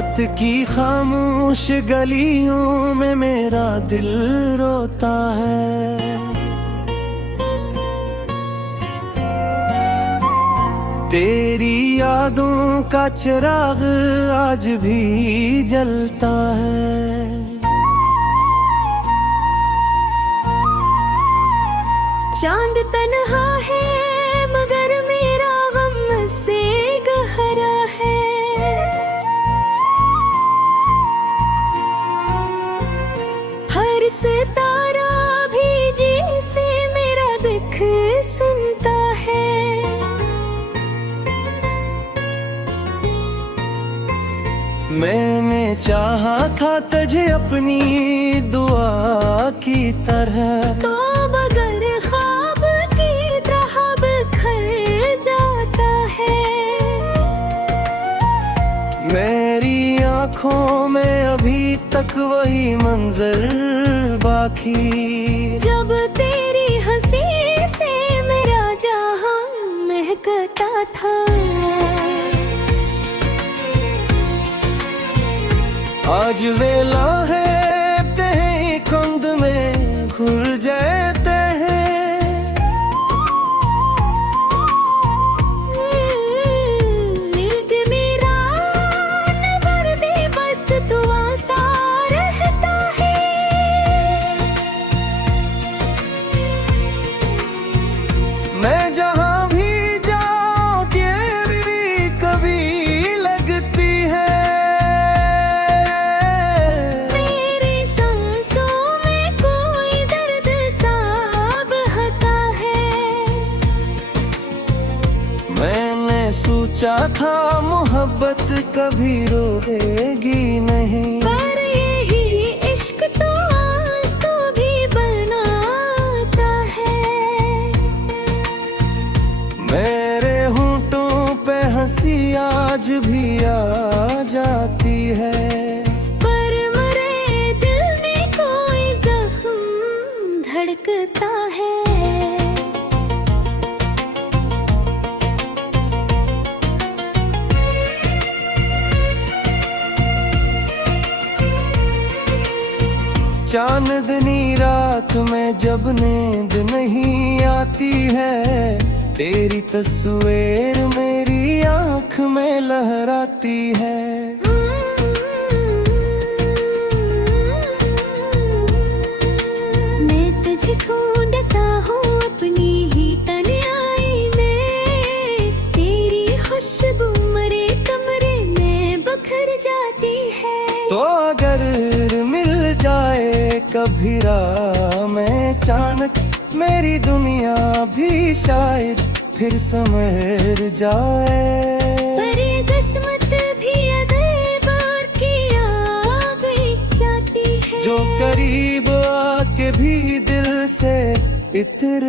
रात की खामोश गलियों में मेरा दिल रोता है। तेरी यादों का चिराग आज भी जलता है। चांद तन्हा है मगर मेरा गम से गहरा है। हर सितारा भी जी से मेरा दुख सुनता है। मैंने चाहा था तुझे अपनी दुआ की तरह, तो मगर ख्वाब की तरह बिखर जाता है। मेरी आँखों में अभी तक वही मंजर बाकी, जब तेरी हंसी से मेरा जहां महकता था। आज वेला है कहीं कुंद में खुल जाते हैं। एक मेरा नंबर दे बस तू आसा रहता है। मैं जहाँ भी जाऊँ तेरी कभी लगती है। सोचा था मोहब्बत कभी रोएगी नहीं, पर यही इश्क तो आंसू भी बनाता है। मेरे होंठों पे हंसी आज भी आ जाती है, पर मरे दिल में कोई जख्म धड़कता है। चांदनी रात में जब नींद नहीं आती है, तेरी तस्वीर मेरी आँख में लहराती है। मैं तुझे ढूंढता हूँ अपनी ही तन्हाई में, तेरी खुशबू मेरे कमरे में बखर जाती है। तो अगर मिल जाए कभी राह में अचानक, मेरी दुनिया भी शायद फिर संवर जाए। पर ये किस्मत भी अगर बार की आ गई जाती है, जो करीब आके भी दिल से इतर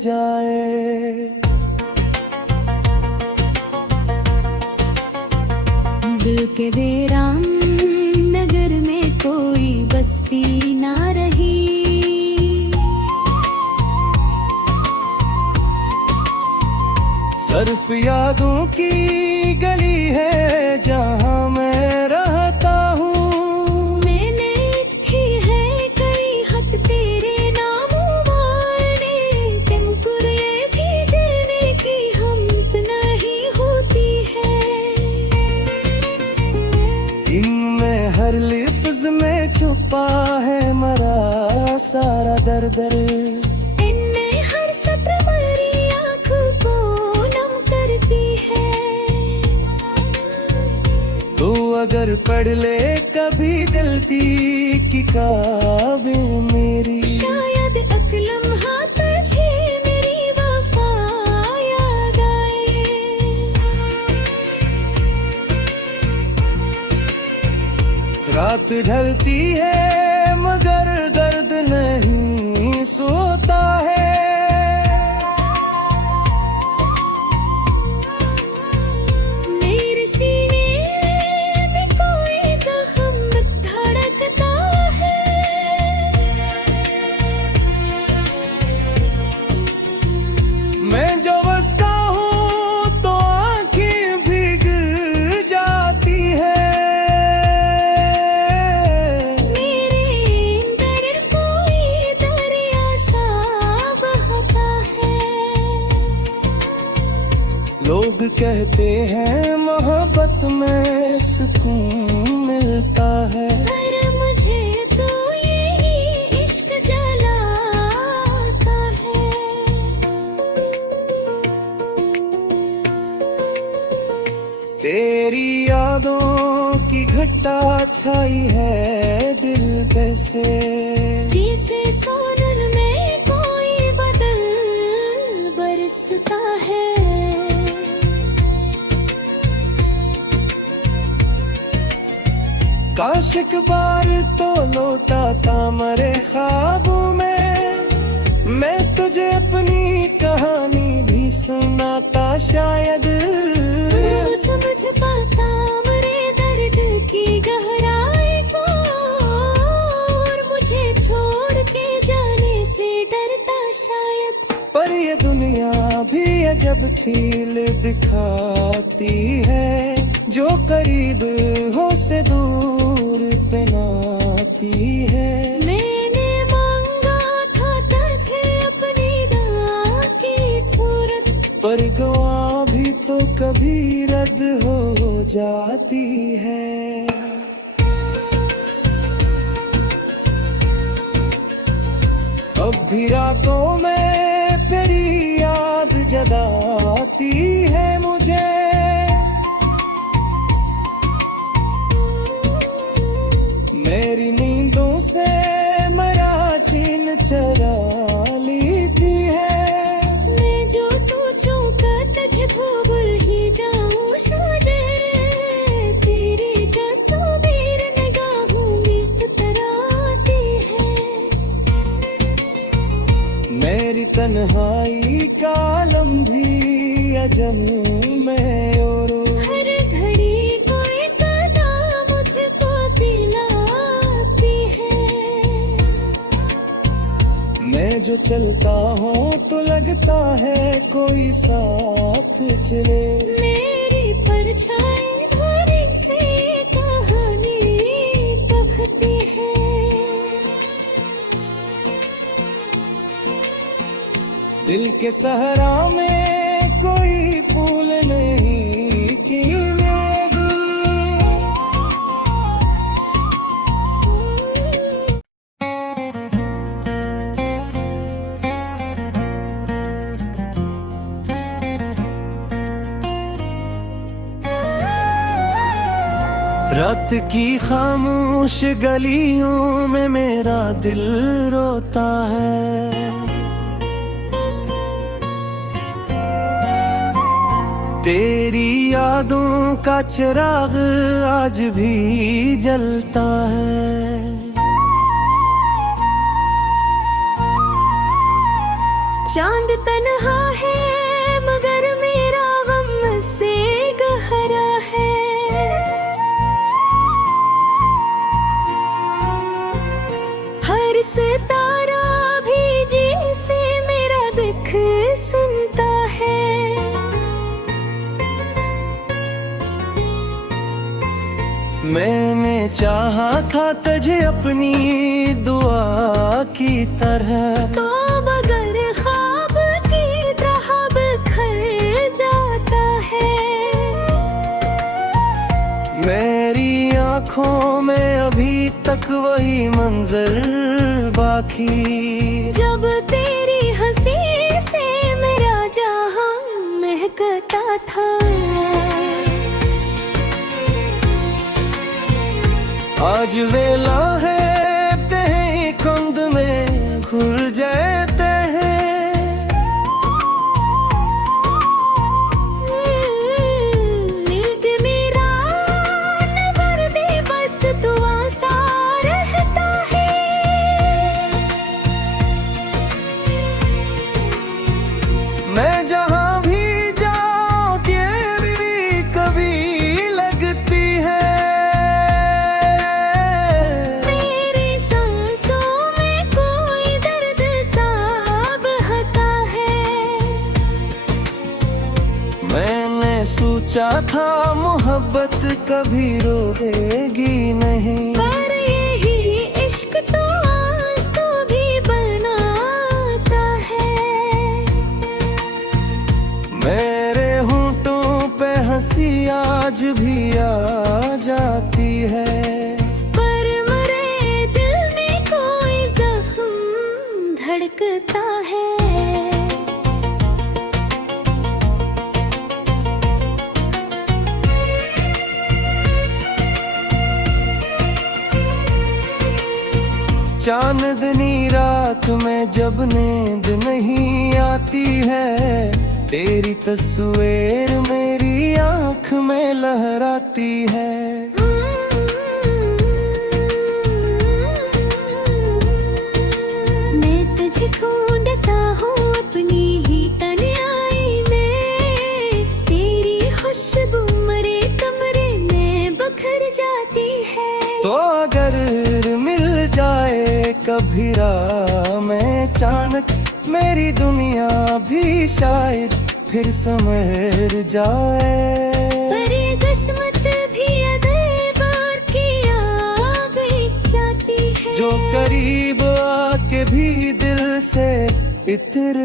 जाए। दिल के वीरान नगर में कोई बस्ती ना रही। सिर्फ यादों की गली है जहाँ मैं रहता हूँ। मैंने लिखी है कई खत तेरे नाम मारने, तुमको ये भी जाने की हिम्मत नहीं होती है। इनमें हर लफ्ज में छुपा है मरा सारा दर्द। इनमें हर सत्र मेरी आँखों को नम करती है। तू अगर पढ़ ले कभी दिल की किताबें मेरी, शायद अकलम हाथ तुझे मेरी वफा याद आए। रात ढलती है मगर दर्द नहीं सोता है। मेरे सीने में कोई जख्म धड़कता है। मैं जो उसका हूँ तो आँखें भीग जाती है। कहते हैं मोहब्बत में सुकून मिलता है। पर मुझे तो यही इश्क जलाता है। तेरी यादों की घटा छाई है दिल पे से, जैसे सोनन में कोई बदल बरसता है। काश एक बार तो लौटा था मरे ख्वाबों में, मैं तुझे अपनी कहानी भी सुनाता शायद। तू समझ पाता मेरे दर्द की गहराई को, और मुझे छोड़ के जाने से डरता शायद। पर ये दुनिया भी अजब खेल दिखाती है, जो करीब हो से दूर पे नाती है। मैंने मांगा था तुझे अपनी दुआ की सूरत, पर गवा भी तो कभी रद्द हो जाती है। अब भी रातों में तेरी याद जगाती है मुझे, मेरी नींदों से मराचिन चरा लेती है। मैं जो सोचूं का तुझे भूल ही जाऊं शायद, तेरी जस्वीर निगाहों में तो तराती है। मेरी तन्हाई का आलम भी अजब में और हर घड़ी कोई सदा मुझको दिलाती है। मैं जो चलता हूँ तो लगता है कोई साथ चले। मेरी परछाई भरी से कहानी कहती है। दिल के सहरा में कोई फूल नहीं खिलेगी। रात की खामोश गलियों में मेरा दिल रोता है, तेरी यादों का चिराग आज भी जलता है। चांद तन्हा है मगर मेरा गम से गहरा है। हर सितारा भी जी से मेरा दुख सुनता है। मैंने चाहा था तुझे अपनी दुआ की तरह, तो मगर ख्वाब की तरह बिखर जाता है। मेरी आँखों में अभी तक वही मंजर बाकी, जब तेरी हंसी से मेरा जहां महकता था। आज वेला है कहीं खुंद में घुल जाते हैं। नींद मेरा न भरती बस तू आसा रहता है। मैं जहाँ भी जाऊँ तेरी कभी लगती है। मेरी सांसों में कोई दर्द सा बहता है। मैंने सोचा था मोहब्बत कभी रोएगी नहीं, पर यही इश्क तो आंसू भी बनाता है। मेरे होंठों मिलता है। चांदनी रात में जब नींद नहीं आती है, तेरी तस्वीर मेरी आँख में लहराती है। मैं तुझे ढूंढता हूँ अपनी ही तन्हाई में, तेरी खुशबू मेरे कमरे में बखर जाती है। तो अगर मिल जाए कभी राह में अचानक, मेरी दुनिया भी शायद फिर संवर जाए। पर ये किस्मत भी अगर बार की आ गई जाती है, जो करीब आके भी दिल से इतर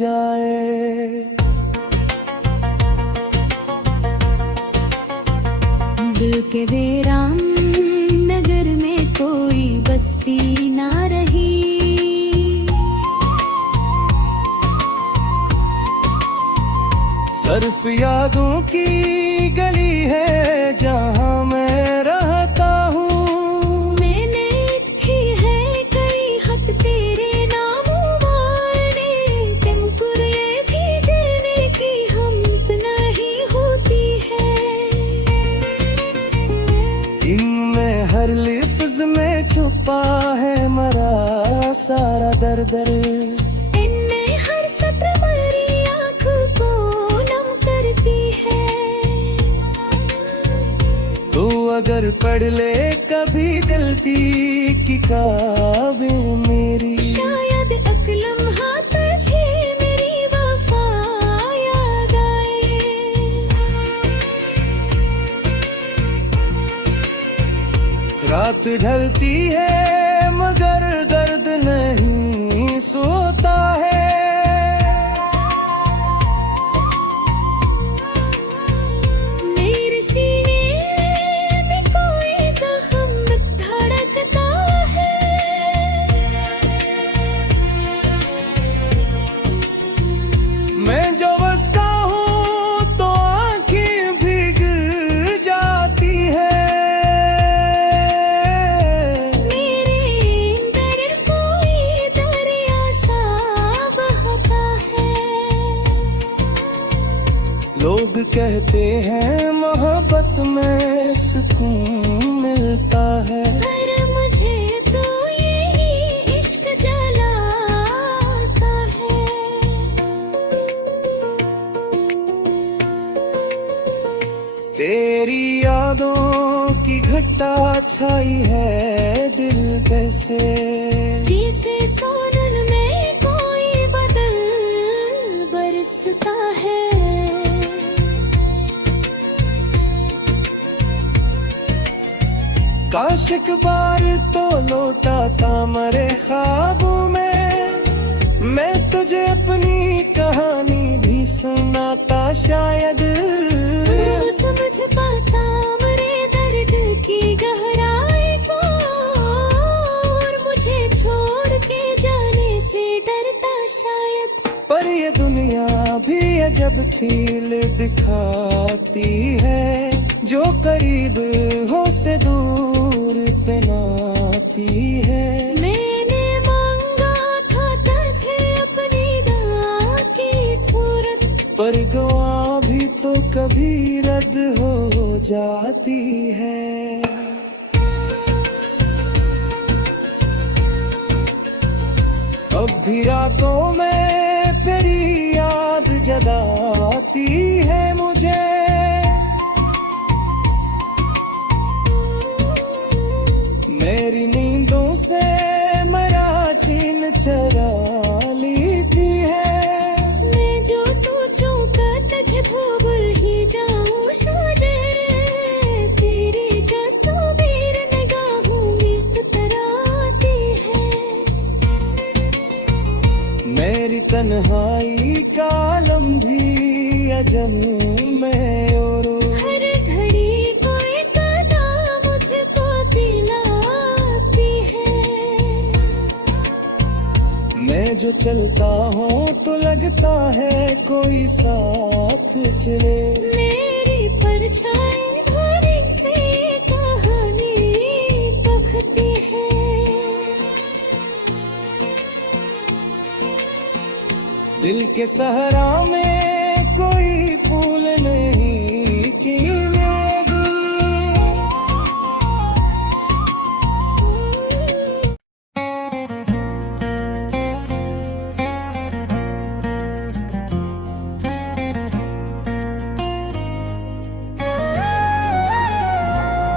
जाए। दिल के वीरान नगर में कोई बस्ती ना रही, सिर्फ यादों की गली है जहाँ मैं रहता हूँ। मैंने लिखी है कई खत तेरे नाम वाले, तुमको ये भी देने की हिम्मत नहीं होती है। इनमें हर लफ्ज में छुपा है मरा सारा दर्द। इनमें हर सत्र मेरी आँख को नम करती है। तू अगर पढ़ ले कभी दिल की किताबें मेरी, शायद अकलम हाथ तुझे मेरी वफा याद आए। रात ढलती है मगर दर्द नहीं सोता है। मेरे सीने में कोई जख्म धड़कता है। मैं जो बसता हूँ तो आँखें भीग जाती है। मेरे अंदर कोई दरिया सा बहता है। लोग कहते हैं मोहब्बत में सुकून मिलता है, पर मुझे तो यही इश्क जलाता है। तेरी यादों की घटा छाई है दिल पे से। जैसे सोनन में कोई बदल बरसता है। काश एक बार तो लौटा था मरे ख्वाबों में, मैं तुझे अपनी कहानी भी सुनाता शायद। तू समझ पाता मेरे दर्द की गहराई को, और मुझे छोड़ के जाने से डरता शायद। पर ये दुनिया भी अजब खेल दिखाती है, जो करीब हो से दूर पे लाती है। मैंने मांगा था तुझे अपनी दां की सूरत, पर गवा भी तो कभी रद्द हो जाती है। अब भी रातों में तेरी याद जगाती है मुझे। मेरी नींदों से मेरा चैन चरा लेती है। मैं जो सोचूं का तुझे भूल ही जाऊं शायर, तेरी जस्वीर निगाहों में तो तराती है। मेरी तन्हाई का आलम भी अजब में और हर घड़ी कोई सदा मुझको दिलाती है। मैं जो चलता हूँ तो लगता है कोई साथ चले। मेरी परछाई भरी से कहानी कहती है। दिल के सहरा में कोई फूल नहीं खिलेगी।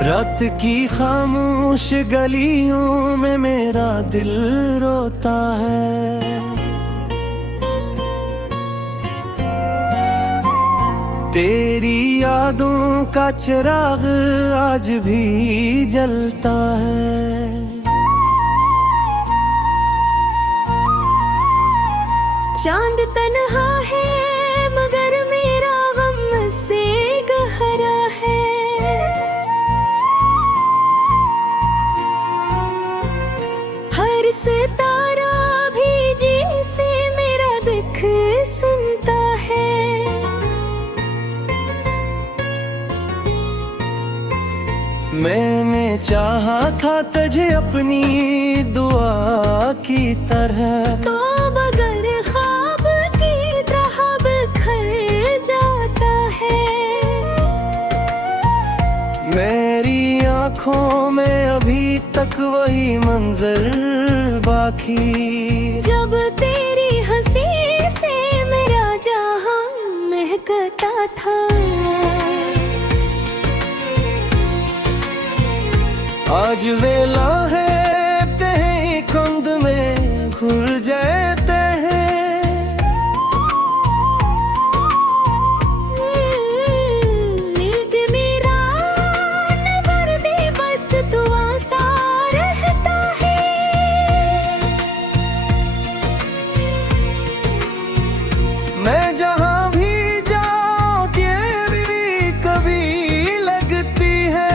रात की खामोश गलियों में मेरा दिल रोता है। तेरी यादों का चिराग आज भी जलता है। चांद तन्हा है मगर मेरा गम से गहरा है। हर सितारा भी जी से मेरा दुख सुनता है। मैंने चाहा था तुझे अपनी दुआ की तरह, तो मगर ख्वाब की तरह बिखर जाता है। मेरी आँखों में अभी तक वही मंजर बाकी, जब तेरी हंसी से मेरा जहां महकता था। आज वेला है कहीं खुंद में घुल जाते हैं। नींद मेरा न भरती बस तू आसा रहता है। मैं जहाँ भी जाऊँ तेरी कभी लगती है।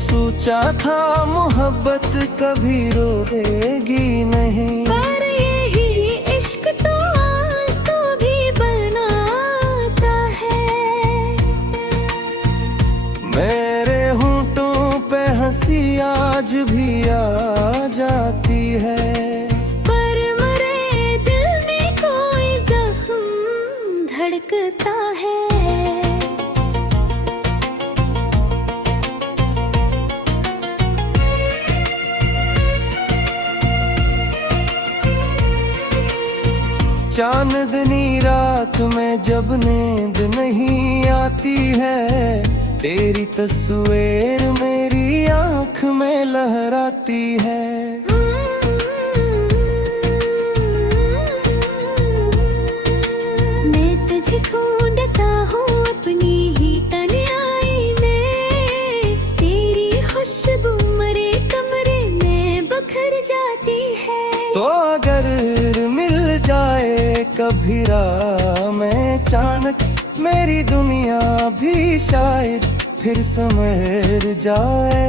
सोचा था मोहब्बत कभी रोएगी नहीं, पर यही इश्क तो आंसू भी बनाता है। मेरे होंठों पे हंसी आज भी आ जाती है, पर मरे दिल में कोई जख्म धड़कता है। चांदनी रात में जब नींद नहीं आती है, तेरी तस्वीर मेरी आँख में लहराती है। मैं तुझे ढूंढता हूँ अपनी ही तन्हाई में। तेरी खुशबू मरे कमरे में बखर जाती है। तो अगर मिल जाए कभी राह में अचानक, मेरी दुनिया भी शायद फिर संवर जाए।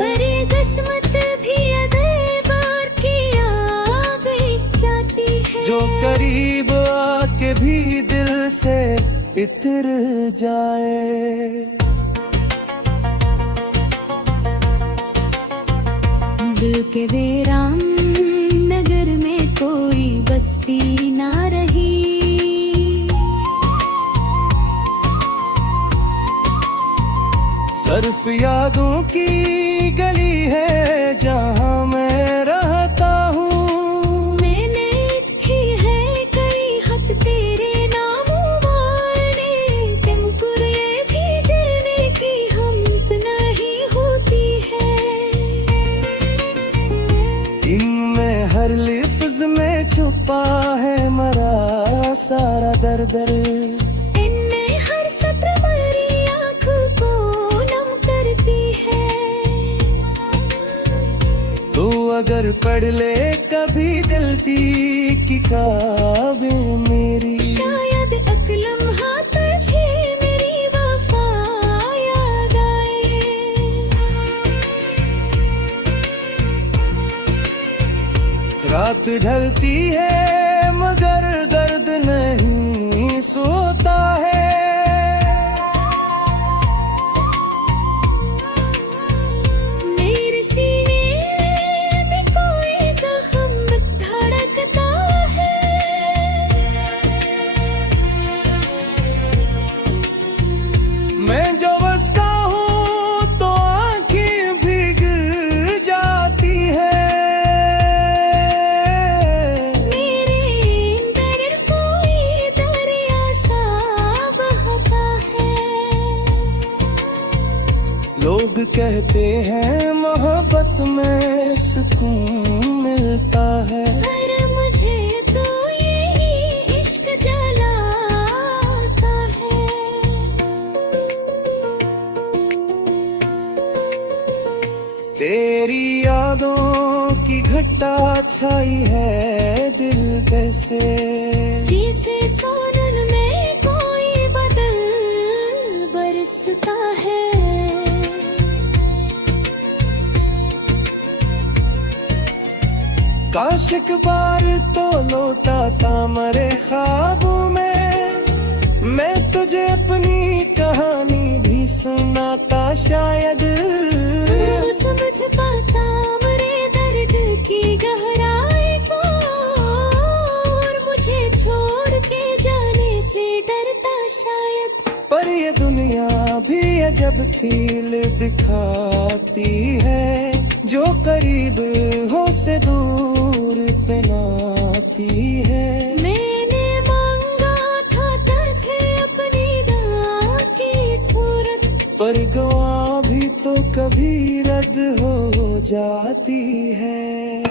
पर ये किस्मत भी अगर बार की आ गई जाती है, जो करीब आके भी दिल से इतर जाए। दिल के वीरान नगर में कोई बस्ती ना रही। सिर्फ यादों की गली है जहाँ मैं रहता हूँ। मैंने लिखी है कई खत तेरे नाम मारने, तुमपुर ये भी देने की हिम्मत नहीं होती है। इनमें हर लफ्ज में छुपा है मरा सारा दर्द। इनमें हर सत्र मेरी आँख को नम करती है। तू अगर पढ़ ले कभी दिल की किताबें मेरी, शायद अक्ल ढलती है मगर दर्द नहीं सोता है। मेरे सीने में कोई जख्म धड़कता है। मैं जो बस का हूँ तो आँखें भीग जाती है। मेरे अंदर कोई दरिया सा बहता है। लोग कहते हैं मोहब्बत में सुकून मिलता है, पर मुझे तो यही इश्क जलाता है। तेरी यादों की घटा छाई है दिल पे से। जैसे सोनन में कोई बदल बरसता है। काश एक बार तो लौटा था मरे ख्वाबों में, मैं तुझे अपनी कहानी भी सुनाता शायद। तू समझ पाता मेरे दर्द की गहराई को, और मुझे छोड़ के जाने से डरता शायद। पर ये दुनिया भी अजब खेल दिखाती है, जो करीब हो से दूर पे लाती है। मैंने मांगा था तुझे अपनी दुआ की सूरत, पर गवा भी तो कभी रद्द हो जाती है।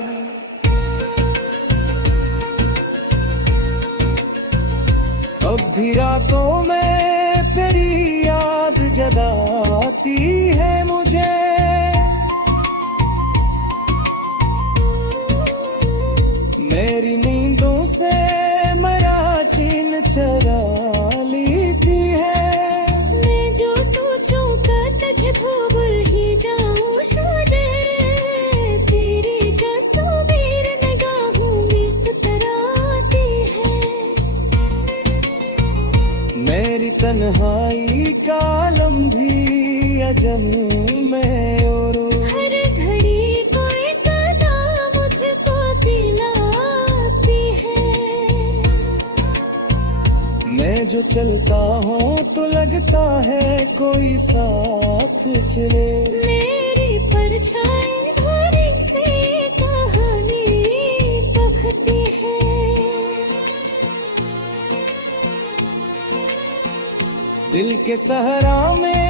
अब भी रातों में तेरी याद जगाती है मुझे। मेरी नींदों से मराचीन चरा लेती है। मैं जो सोचूं का तुझे भूल ही जाऊं शायद। तेरी जसवीर निगाहों में तो तराती है। मेरी तन्हाई का आलम भी अजब में और हर घड़ी कोई सदा मुझको दिलाती है। मैं जो चलता हूँ तो लगता है कोई साथ चले। मेरी परछाई भरी से कहानी बहती है। दिल के सहरा में